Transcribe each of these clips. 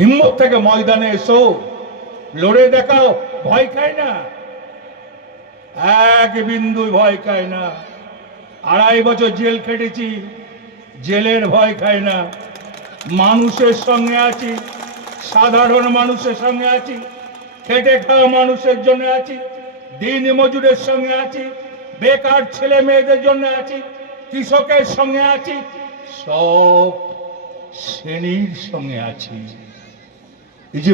হিম্মত থেকে ময়দানে এসো, লড়ে দেখাও। ভয় খায় না, এক বিন্দু ভয় খায় না। 2.5 বছর জেল খেটেছি, জেলের ভয় খায় না। মানুষের সঙ্গে আছি, সাধারণ মানুষের সঙ্গে আছি, খেটে খাওয়া মানুষের জন্য আছি, দিন মজুরের সঙ্গে আছি, বেকার ছেলে মেয়েদের জন্য আছি, কৃষকের সঙ্গে আছি, সব শ্রেণীর সঙ্গে আছি। এই যে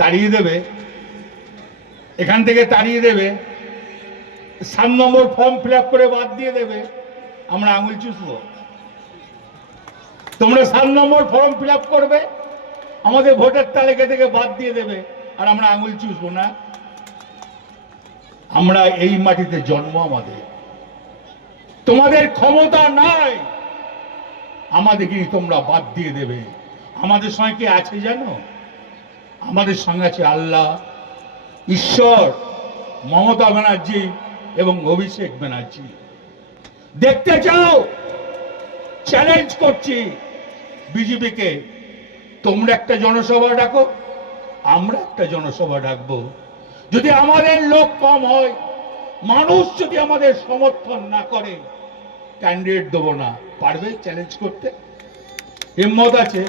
তাড়িয়ে দেবে, এখান থেকে তাড়িয়ে দেবে, 7 নম্বর ফর্ম ফিল আপ করে বাদ দিয়ে দেবে, আমরা আঙুল চুষবো? তোমরা 7 নম্বর ফর্ম ফিল আপ করবে, আমাদের ভোটার তালিকা থেকে বাদ দিয়ে দেবে, আর আমরা আঙুল চুষবো না? আমরা এই মাটিতে জন্ম, আমাদের তোমাদের ক্ষমতা নাই, আমাদেরকে তোমরা বাদ দিয়ে দেবে। আমাদের সঙ্গে কি আছে জানো? আমাদের সঙ্গে আছে আল্লাহ, ঈশ্বর, মমতা ব্যানার্জি এবং অভিষেক ব্যানার্জি। দেখতে চাও? চ্যালেঞ্জ করছি বিজেপিকে, তোমরা একটা জনসভা ডাকো, আমরা একটা জনসভা ডাকবো। যদি আমাদের লোক কম হয়, মানুষ যদি আমাদের সমর্থন না করে, ক্যান্ডিডেট দেবো না। পারবে চ্যালেঞ্জ করতে? হিম্মত আছে?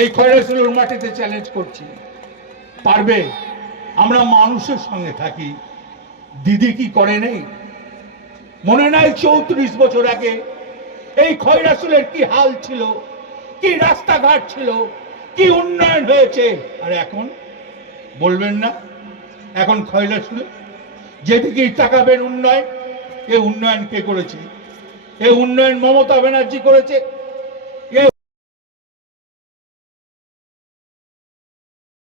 এই খয়রাসুলের মাটিতে চ্যালেঞ্জ করছি, পারবে? আমরা মানুষের সঙ্গে থাকি। দিদি কি করে নেই? মনে নাই 34 বছর আগে এই খয়রাসুলের কি হাল ছিল, কি রাস্তাঘাট ছিল, কি উন্নয়ন হয়েছে? আর এখন বলবেন না? এখন খয়রাসুলে যেদিকেই তাকাবেন উন্নয়ন। এ উন্নয়ন কে করেছে? এ উন্নয়ন মমতা ব্যানার্জি করেছে।